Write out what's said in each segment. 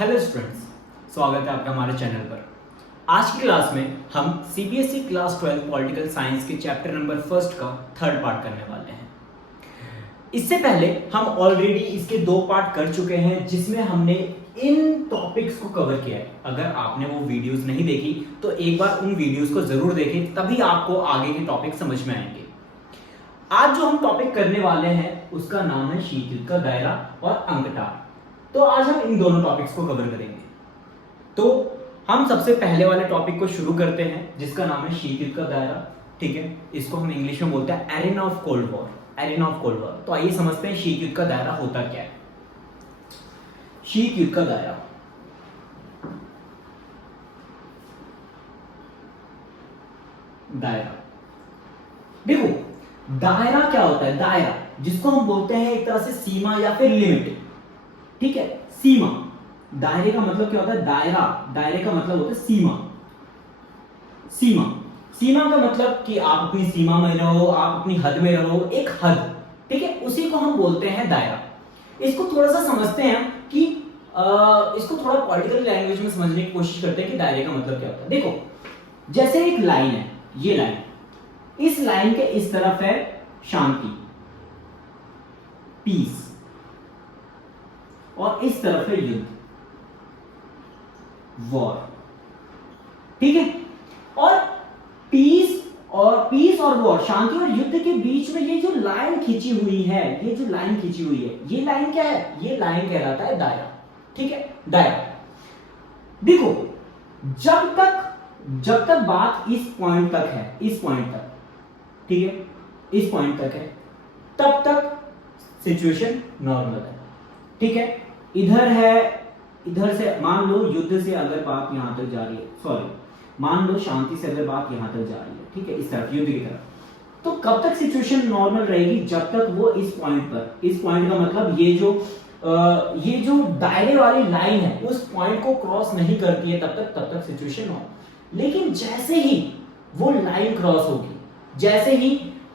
Hello students, स्वागत है आपका हमारे चैनल पर। आज की क्लास में हम सीबीएसई क्लास 12 पॉलिटिकल साइंस के चैप्टर नंबर फर्स्ट का थर्ड पार्ट करने वाले हैं। इससे पहले हम ऑलरेडी इसके दो पार्ट कर चुके हैं जिसमें हमने इन टॉपिक्स को कवर किया है। अगर आपने वो वीडियोस नहीं देखी तो एक बार उन वीडियोस को जरूर देखें, तभी आपको आगे के टॉपिक समझ में आएंगे। आज जो हम टॉपिक करने वाले हैं उसका नाम है शीत युद्ध का दायरा और अंकटार। तो आज हम इन दोनों टॉपिक्स को कवर करेंगे। तो हम सबसे पहले वाले टॉपिक को शुरू करते हैं जिसका नाम है शीत युद्ध का दायरा। ठीक है, इसको हम इंग्लिश में बोलते हैं arena of cold war. Arena of cold war. तो आइए समझते हैं शीत युद्ध का दायरा होता क्या है। शीत युद्ध का दायरा देखो, दायरा क्या होता है? दायरा जिसको हम बोलते हैं एक तरह से सीमा या फिर लिमिट। ठीक है, सीमा। दायरे का मतलब क्या होता है? दायरे का मतलब होता है सीमा। सीमा का मतलब कि आप अपनी सीमा में रहो, आप अपनी हद में रहो, एक हद। ठीक है, उसी को हम बोलते हैं दायरा। इसको थोड़ा सा समझते हैं कि इसको थोड़ा पॉलिटिकल लैंग्वेज में समझने की कोशिश करते हैं कि दायरे का मतलब क्या होता है। देखो, जैसे एक लाइन है, ये लाइन, इस लाइन के इस तरफ है शांति, पीस, और इस तरफ है युद्ध, वॉर। ठीक है, और पीस और वॉर, शांति और युद्ध के बीच में ये जो लाइन खींची हुई है, ये लाइन क्या है? ये लाइन कहलाता है दायरा। ठीक है, दायरा। देखो, जब तक बात इस पॉइंट तक है, ठीक है, इस पॉइंट तक है, तब तक सिचुएशन नॉर्मल है। ठीक है, इधर से मान लो युद्ध से अगर बात यहां तक जा रही है, मान लो शांति से अगर बात यहां तक जा रही है, ठीक है, इस तरफ युद्ध की तरफ, तो कब तक सिचुएशन नॉर्मल रहेगी? जब तक वो इस पॉइंट का मतलब ये जो दायरे वाली लाइन है उस पॉइंट को क्रॉस नहीं करती है, तब तक सिचुएशन नॉर्मल। लेकिन जैसे ही वो लाइन क्रॉस होगी, जैसे ही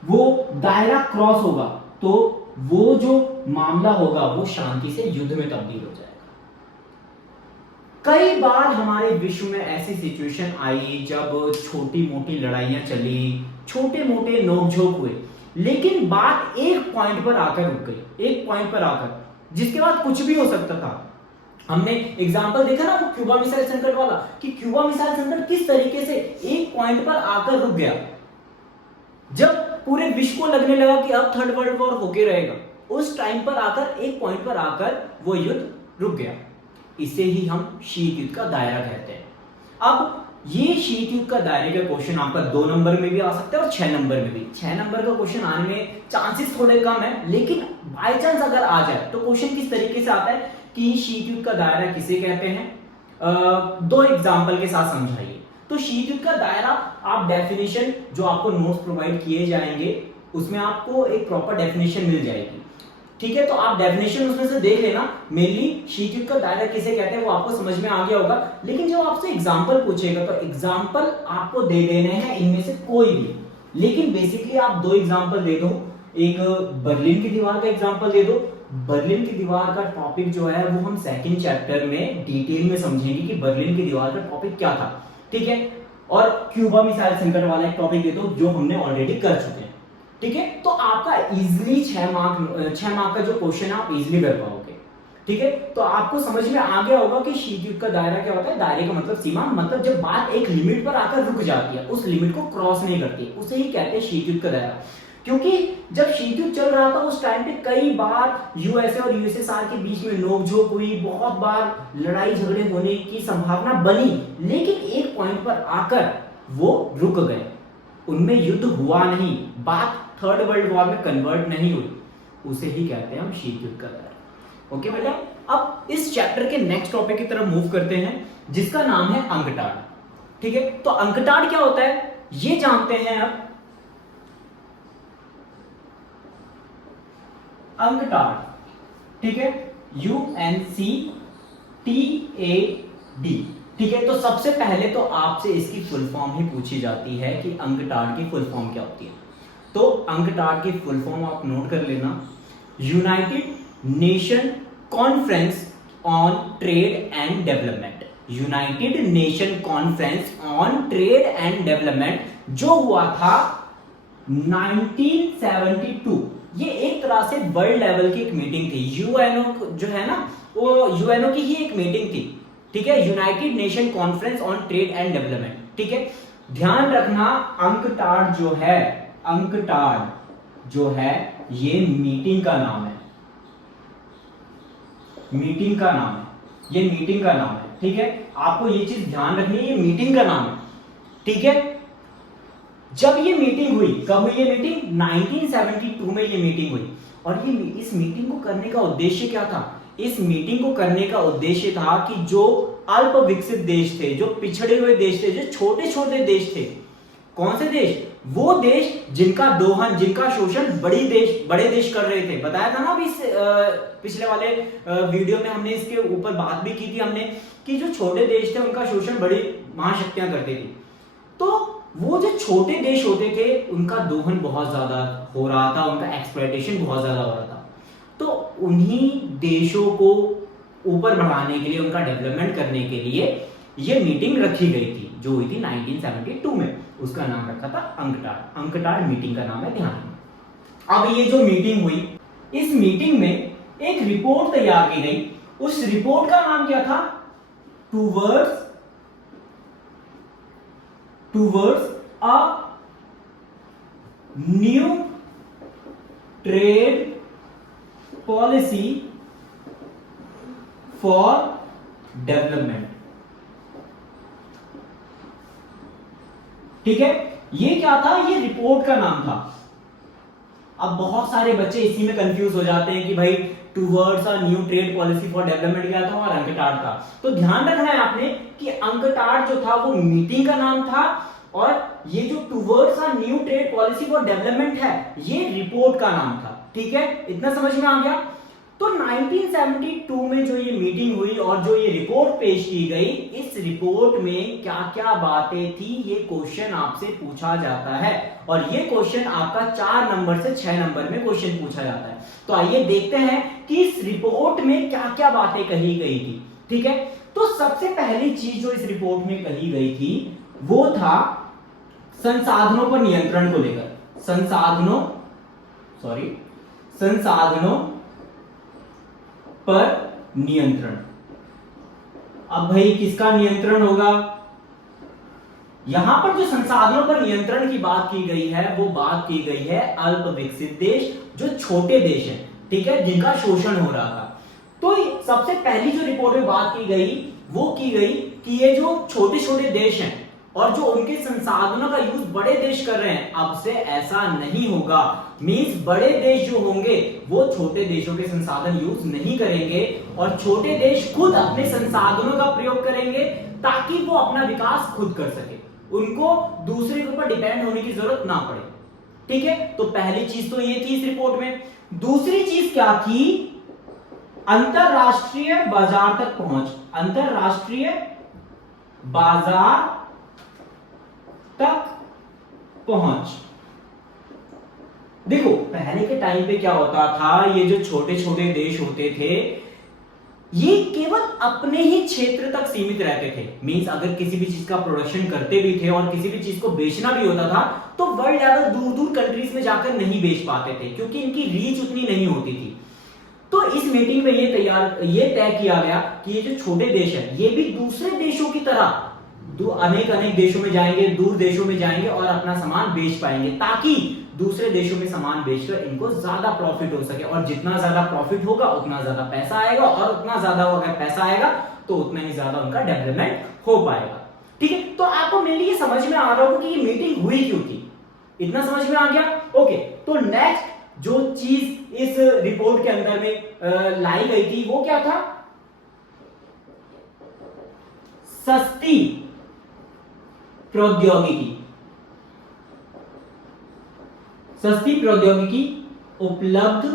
वो दायरा क्रॉस होगा, तो वो जो मामला होगा वो शांति से युद्ध में तब्दील हो जाएगा। कई बार हमारे विश्व में ऐसी सिचुएशन आई जब छोटी मोटी लड़ाइयां चली, छोटे मोटे नोकझोंक हुए, लेकिन बात एक पॉइंट पर आकर रुक गई, जिसके बाद कुछ भी हो सकता था। हमने एग्जांपल देखा ना वो क्यूबा मिसाइल संकट वाला, कि क्यूबा मिसाइल संकट किस तरीके से एक पॉइंट पर आकर रुक गया। जब पूरे विश्व को लगने लगा कि अब थर्ड वर्ल्ड वॉर होके रहेगा, उस टाइम पर आकर, एक पॉइंट पर आकर वो युद्ध रुक गया। इसे ही हम शीत युद्ध का दायरा कहते हैं। अब ये शीत युद्ध का दायरे का क्वेश्चन आपका 2 नंबर में भी आ सकता है और 6 नंबर में भी। 6 नंबर का क्वेश्चन आने में चांसेस थोड़े कम है, लेकिन बाय चांस अगर आ जाए तो क्वेश्चन किस तरीके से आता है कि शीत युद्ध का दायरा किसे कहते हैं। 2 एग्जाम्पल के साथ समझाइए। तो शीत युद्ध का दायरा, आप डेफिनेशन जो आपको नोट्स प्रोवाइड किए जाएंगे उसमें आपको एक प्रॉपर डेफिनेशन मिल जाएगी। ठीक है, तो आप डेफिनेशन उसमें से देख लेना। मेनली शीत युद्ध का दायरा किसे कहते हैं वो आपको समझ में आ गया होगा, लेकिन जब आपसे एग्जांपल पूछेगा तो एग्जांपल आपको दे देने हैं इनमें से कोई भी, लेकिन बेसिकली आप 2 एग्जांपल दे दो। एक बर्लिन की दीवार का एग्जांपल दे दो। बर्लिन की दीवार का टॉपिक जो है वो हम सेकंड चैप्टर में डिटेल में समझेंगे कि बर्लिन की दीवार का टॉपिक क्या था। ठीक है, और क्यूबा मिसाइल संकट वाला एक टॉपिक दे दो जो हमने ऑलरेडी कर चुके हैं। ठीक है, तो आपका इजीली 6 मार्क का जो क्वेश्चन है आप इजीली कर पाओगे। ठीक है, तो आपको समझ में आ गया होगा कि शीत युद्ध का दायरा क्या होता है। दायरे का मतलब सीमा, मतलब जब बात एक लिमिट पर आकर रुक जाती है, उस लिमिट को क्रॉस नहीं करती, उसे ही कहते हैं शीत युद्ध का दायरा। क्योंकि जब शीत युद्ध चल रहा था उस टाइम पे कई बार यूएसए और यूएसएसआर के बीच में नोकझोंक हुई, बहुत बार लड़ाई झगड़े होने की संभावना बनी, लेकिन एक पॉइंट पर आकर वो रुक गए, उनमें युद्ध हुआ नहीं, बात थर्ड वर्ल्ड वॉर में कन्वर्ट नहीं हुई, उसे ही कहते हैं हम शीत युद्ध का दायरा। ओके बेटा, अब इस चैप्टर के नेक्स्ट टॉपिक की तरफ मूव करते हैं जिसका नाम है अंकटार। ठीक है, तो अंकटार क्या होता है ये जानते हैं अब। अंकटार, ठीक है, UNCTAD। ठीक है, तो सबसे पहले तो आपसे इसकी फुल फॉर्म ही पूछी जाती है कि अंकटार की फुल फॉर्म क्या होती है। तो अंकटार की फुल फॉर्म आप नोट कर लेना, United nation conference on trade and development, United nation conference on trade and development, जो हुआ था 1972। ये एक तरह से वर्ल्ड लेवल की एक मीटिंग थी। यूएनओ जो है ना, वो यूएनओ की ही एक मीटिंग थी, ठीक है, United nation conference on trade and development, ठीक है। ध्यान रखना अंकटाड जो है ये मीटिंग का नाम है, मीटिंग का नाम है, ठीक है। आपको ये चीज ध्यान रखनी है, ये मीटिंग का नाम है, ठीक है। जब ये मीटिंग हुई, कब हुई ये मीटिंग? 1972 में ये मीटिंग हुई। और ये इस मीटिंग को करने का उद्देश्य क्या था? इस मीटिंग को करने का उद्देश्य था कि जो अल्प विकसित देश थे, जो पिछड़े हुए देश थे, जो छोटे छोटे देश थे, कौन से देश? वो देश जिनका दोहन, जिनका शोषण बड़े देश कर रहे थे। बताया था ना अभी पिछले वाले वीडियो में हमने इसके ऊपर बात भी की थी हमने, कि जो छोटे देश थे उनका शोषण बड़ी महाशक्तियां करती थी। तो वो जो छोटे देश होते थे उनका दोहन बहुत ज्यादा हो रहा था, उनका एक्सप्लॉयटेशन बहुत ज्यादा हो रहा था। तो उन्हीं देशों को ऊपर बढ़ाने के लिए, उनका डेवलपमेंट करने के लिए ये मीटिंग रखी गई थी, जो हुई थी 1972 में। उसका नाम रखा था अंकटाड मीटिंग का नाम है, ध्यान रखना। अब ये जो मीटिंग हुई, इस मीटिंग में एक रिपोर्ट तैयार की गई। उस रिपोर्ट का नाम क्या था? Towards a new trade policy for development, ठीक है। ये क्या था? ये रिपोर्ट का नाम था। अब बहुत सारे बच्चे इसी में कंफ्यूज हो जाते हैं कि भाई towards a new trade policy for development क्या था और अंकटाड था। तो ध्यान रखना है आपने कि अंकटाड जो था वो मीटिंग का नाम था, और ये जो towards a new trade policy for development है ये रिपोर्ट का नाम था, ठीक है। इतना समझ में आ गया? तो 1972 में जो ये मीटिंग हुई और जो ये रिपोर्ट पेश की गई, इस रिपोर्ट में क्या क्या बातें थी, ये क्वेश्चन आपसे पूछा जाता है। और ये क्वेश्चन आपका 4 नंबर से 6 नंबर में क्वेश्चन पूछा जाता है। तो आइए देखते हैं कि इस रिपोर्ट में क्या क्या बातें कही गई थी, ठीक है। तो सबसे पहली चीज जो इस रिपोर्ट में कही गई थी वो था संसाधनों पर नियंत्रण को लेकर, संसाधनों पर नियंत्रण। अब भाई किसका नियंत्रण होगा? यहां पर जो संसाधनों पर नियंत्रण की बात की गई है वो बात की गई है अल्प विकसित देश, जो छोटे देश हैं, ठीक है, जिनका शोषण हो रहा था। तो सबसे पहली जो रिपोर्ट में बात की गई वो की गई कि ये जो छोटे छोटे देश हैं और जो उनके संसाधनों का यूज बड़े देश कर रहे हैं, अब से ऐसा नहीं होगा। मींस बड़े देश जो होंगे वो छोटे देशों के संसाधन यूज नहीं करेंगे और छोटे देश खुद अपने संसाधनों का प्रयोग करेंगे ताकि वो अपना विकास खुद कर सके, उनको दूसरे के ऊपर डिपेंड होने की जरूरत ना पड़े, ठीक है। तो पहली चीज तो ये थी इस रिपोर्ट में। दूसरी चीज क्या थी? अंतरराष्ट्रीय बाजार तक पहुंच, अंतरराष्ट्रीय बाजार तक पहुंच। देखो पहले के टाइम पे क्या होता था, ये जो छोटे छोटे देश होते थे ये केवल अपने ही क्षेत्र तक सीमित रहते थे। मींस अगर किसी भी चीज का प्रोडक्शन करते भी थे और किसी भी चीज को बेचना भी होता था तो वर्ल्ड लेवल दूर दूर कंट्रीज में जाकर नहीं बेच पाते थे, क्योंकि इनकी रीच उतनी नहीं होती थी। तो इस मीटिंग में ये तय किया गया कि ये जो छोटे देश है ये भी दूसरे देशों की तरह अनेक देशों में जाएंगे, दूर देशों में जाएंगे और अपना सामान बेच पाएंगे, ताकि दूसरे देशों में सामान बेचकर इनको ज्यादा प्रॉफिट हो सके। और जितना ज्यादा प्रॉफिट होगा उतना ज्यादा पैसा आएगा, और उतना ज्यादा अगर पैसा आएगा तो उतना ही ज्यादा उनका डेवलपमेंट हो पाएगा, ठीक है। तो आपको मेनली ये समझ में आ रहा होगा कि ये मीटिंग हुई क्यों थी, इतना समझ में आ गया? ओके। तो नेक्स्ट जो चीज इस रिपोर्ट के अंदर में लाई गई थी वो क्या था? सस्ती प्रौद्योगिकी उपलब्ध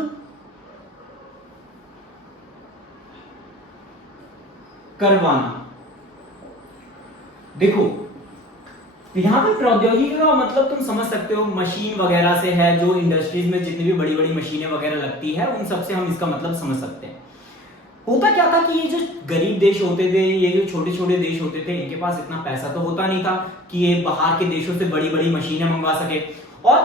करवाना। देखो यहां पे प्रौद्योगिकी का मतलब तुम समझ सकते हो, मशीन वगैरह से है, जो इंडस्ट्रीज में जितनी भी बड़ी बड़ी मशीनें वगैरह लगती है उन सब से हम इसका मतलब समझ सकते हैं। होता क्या था कि ये जो गरीब देश होते थे, ये जो छोटे छोटे देश होते थे, इनके पास इतना पैसा तो होता नहीं था कि ये बाहर के देशों से बड़ी बड़ी मशीनें मंगवा सके। और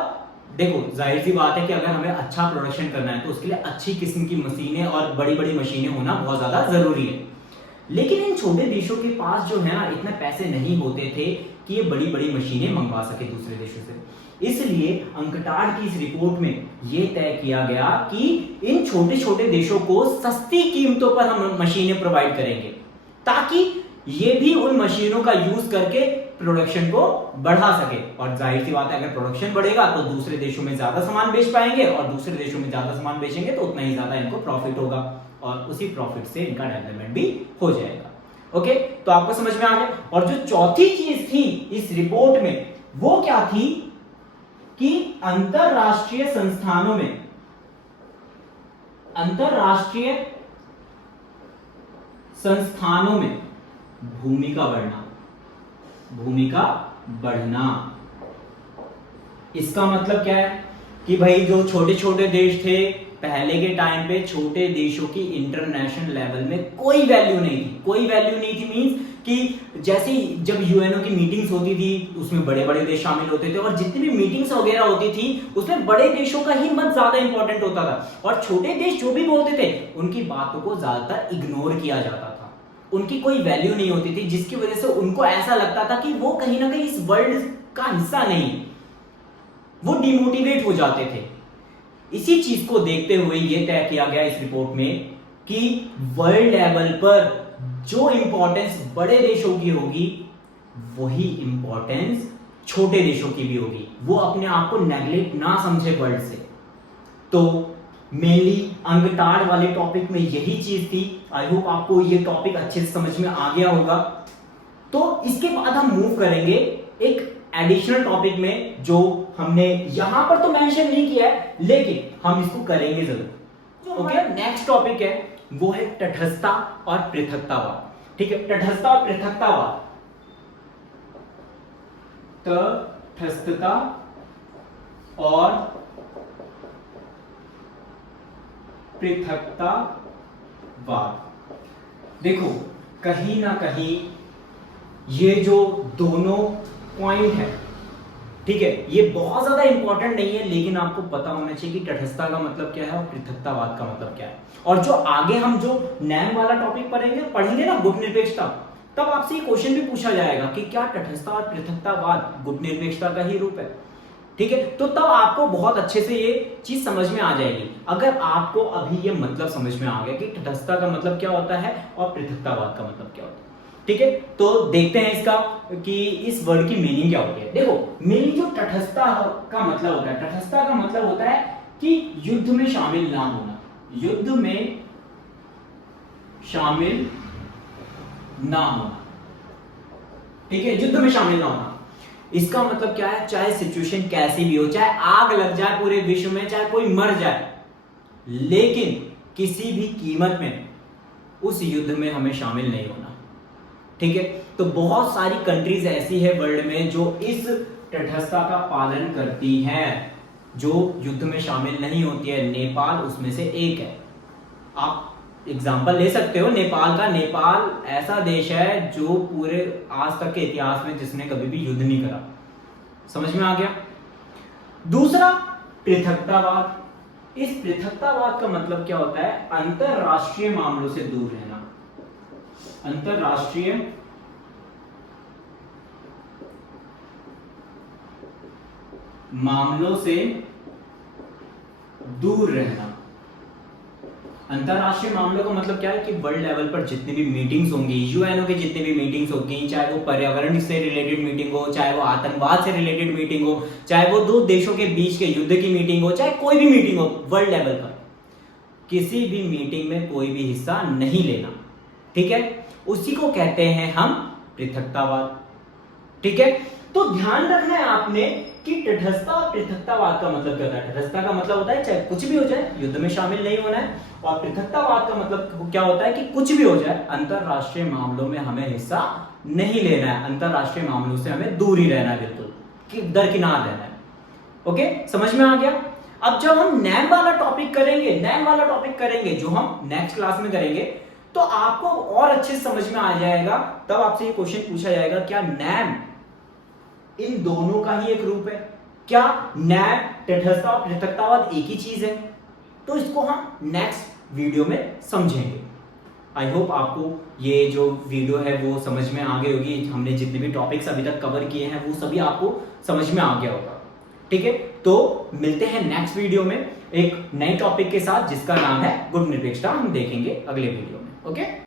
देखो जाहिर सी बात है कि अगर हमें अच्छा प्रोडक्शन करना है तो उसके लिए अच्छी किस्म की मशीनें और बड़ी बड़ी मशीनें होना बहुत ज्यादा जरूरी है। लेकिन इन छोटे देशों के पास जो है ना इतने पैसे नहीं होते थे कि ये बड़ी बड़ी मशीनें मंगवा सके दूसरे देशों से। इसलिए अंकटाड की इस रिपोर्ट में यह तय किया गया कि इन छोटे छोटे देशों को सस्ती कीमतों पर हम मशीनें प्रोवाइड करेंगे, ताकि ये भी उन मशीनों का यूज करके प्रोडक्शन को बढ़ा सके। और जाहिर सी बात है अगर प्रोडक्शन बढ़ेगा तो दूसरे देशों में ज्यादा सामान बेच पाएंगे, और दूसरे देशों में ज्यादा सामान बेचेंगे तो उतना ही ज्यादा इनको प्रॉफिट होगा, और उसी प्रॉफिट से इनका डेवलपमेंट भी हो जाएगा। ओके, तो आपको समझ में आ गया। और जो चौथी चीज थी इस रिपोर्ट में वो क्या थी कि अंतरराष्ट्रीय संस्थानों में, अंतरराष्ट्रीय संस्थानों में भूमिका बढ़ना, भूमिका बढ़ना। इसका मतलब क्या है कि भाई जो छोटे छोटे देश थे पहले के टाइम पे, छोटे देशों की इंटरनेशनल लेवल में कोई वैल्यू नहीं थी। कोई वैल्यू नहीं थी मींस कि जैसे जब यूएनओ की मीटिंग्स होती थी उसमें बड़े बड़े देश शामिल होते थे, और जितनी भी मीटिंग्स वगैरह होती थी उसमें बड़े देशों का ही मत ज्यादा इंपॉर्टेंट होता था, और छोटे देश जो भी बोलते थे उनकी बातों को ज्यादातर इग्नोर किया जाता था, उनकी कोई वैल्यू नहीं होती थी, जिसकी वजह से उनको ऐसा लगता था कि वो कहीं ना कहीं इस वर्ल्ड का हिस्सा नहीं, वो डिमोटिवेट हो जाते थे। इसी चीज को देखते हुए यह तय किया गया इस रिपोर्ट में कि वर्ल्ड लेवल पर जो इंपॉर्टेंस बड़े देशों की होगी वही इंपॉर्टेंस छोटे देशों की भी होगी, वो अपने आप को नेग्लेक्ट ना समझे वर्ल्ड से। तो मेनली अंकटाड वाले टॉपिक में यही चीज थी। आई होप आपको ये टॉपिक अच्छे से समझ में आ गया होगा। तो इसके बाद हम मूव करेंगे एक एडिशनल टॉपिक में जो हमने यहां पर तो मेंशन नहीं किया है, लेकिन हम इसको करेंगे जरूर। ओके, नेक्स्ट टॉपिक है वो है तटस्थता और पृथकतावाद। ठीक है, तटस्थता और पृथकतावाद। तटस्थता और पृथकतावाद। देखो कहीं ना कहीं ये जो दोनों पॉइंट है, ठीक है, ये बहुत ज्यादा इंपॉर्टेंट नहीं है, लेकिन आपको पता होना चाहिए कि तटस्थता का मतलब क्या है और पृथकतावाद का मतलब क्या है। और जो आगे हम जो नैम वाला टॉपिक पढ़ेंगे ना, गुट निरपेक्षता, तब आपसे ये क्वेश्चन भी पूछा जाएगा कि क्या तटस्थता और पृथकतावाद गुट निरपेक्षता का ही रूप है। ठीक है, तो तब आपको बहुत अच्छे से ये चीज समझ में आ जाएगी। अगर आपको अभी ये मतलब समझ में आ गया कि तटस्थता का मतलब क्या होता है और पृथकतावाद का मतलब क्या होता है, ठीक है, तो देखते हैं इसका कि इस वर्ड की मीनिंग क्या होती है। देखो मीनिंग जो तटस्थता का मतलब होता है, तटस्थता का मतलब होता है कि युद्ध में शामिल ना होना, युद्ध में शामिल ना होना। ठीक है, युद्ध में शामिल ना होना, इसका मतलब क्या है, चाहे सिचुएशन कैसी भी हो, चाहे आग लग जाए पूरे विश्व में, चाहे कोई मर जाए, लेकिन किसी भी कीमत में उस युद्ध में हमें शामिल नहीं होना। ठीक है, तो बहुत सारी कंट्रीज ऐसी है वर्ल्ड में जो इस तटस्थता का पालन करती हैं, जो युद्ध में शामिल नहीं होती है। नेपाल उसमें से एक है। आप एग्जांपल ले सकते हो नेपाल का। नेपाल ऐसा देश है जो पूरे आज तक के इतिहास में जिसने कभी भी युद्ध नहीं करा। समझ में आ गया। दूसरा पृथकतावाद। इस पृथकतावाद का मतलब क्या होता है, अंतरराष्ट्रीय मामलों से दूर रहना, अंतरराष्ट्रीय मामलों से दूर रहना। अंतरराष्ट्रीय मामलों का मतलब क्या है कि वर्ल्ड लेवल पर जितनी भी मीटिंग्स होंगी, यूएनओ की जितनी भी मीटिंग्स होगी, चाहे वो पर्यावरण से रिलेटेड मीटिंग हो, चाहे वो आतंकवाद से रिलेटेड मीटिंग हो, चाहे वो दो देशों के बीच के युद्ध की मीटिंग हो, चाहे कोई भी मीटिंग हो वर्ल्ड लेवल पर, किसी भी मीटिंग में कोई भी हिस्सा नहीं लेना। ठीक है, उसी को कहते हैं हम पृथकतावाद। ठीक है, तो ध्यान रखना है आपने कि तटस्थता और पृथकतावाद का मतलब क्या होता है। तटस्थता का मतलब होता है चाहे कुछ भी हो जाए युद्ध में शामिल नहीं होना है, और पृथकतावाद का मतलब क्या होता है कि कुछ भी हो जाए अंतरराष्ट्रीय मामलों में हमें हिस्सा नहीं लेना है, अंतरराष्ट्रीय मामलों से हमें दूर ही रहना है, बिल्कुल दरकिनार रहना है। ओके, समझ में आ गया। अब जब हम नैम वाला टॉपिक करेंगे, नैम वाला टॉपिक करेंगे जो हम नेक्स्ट क्लास में करेंगे, तो आपको और अच्छे से समझ में आ जाएगा। तब आपसे ये क्वेश्चन पूछा जाएगा, क्या नैम इन दोनों का ही एक रूप है? क्या नैम तटस्थता और पृथकतावाद एक ही चीज है? तो इसको हम नेक्स्ट वीडियो में समझेंगे। आई होप आपको ये जो वीडियो है वो समझ में आ गई होगी। हमने जितने भी टॉपिक्स अभी तक कवर किए हैं वो सभी आपको समझ में आ गया होगा। ठीक है, तो मिलते हैं नेक्स्ट वीडियो में एक नए टॉपिक के साथ जिसका नाम है गुण निरपेक्षता। हम देखेंगे अगले वीडियो में। ओके।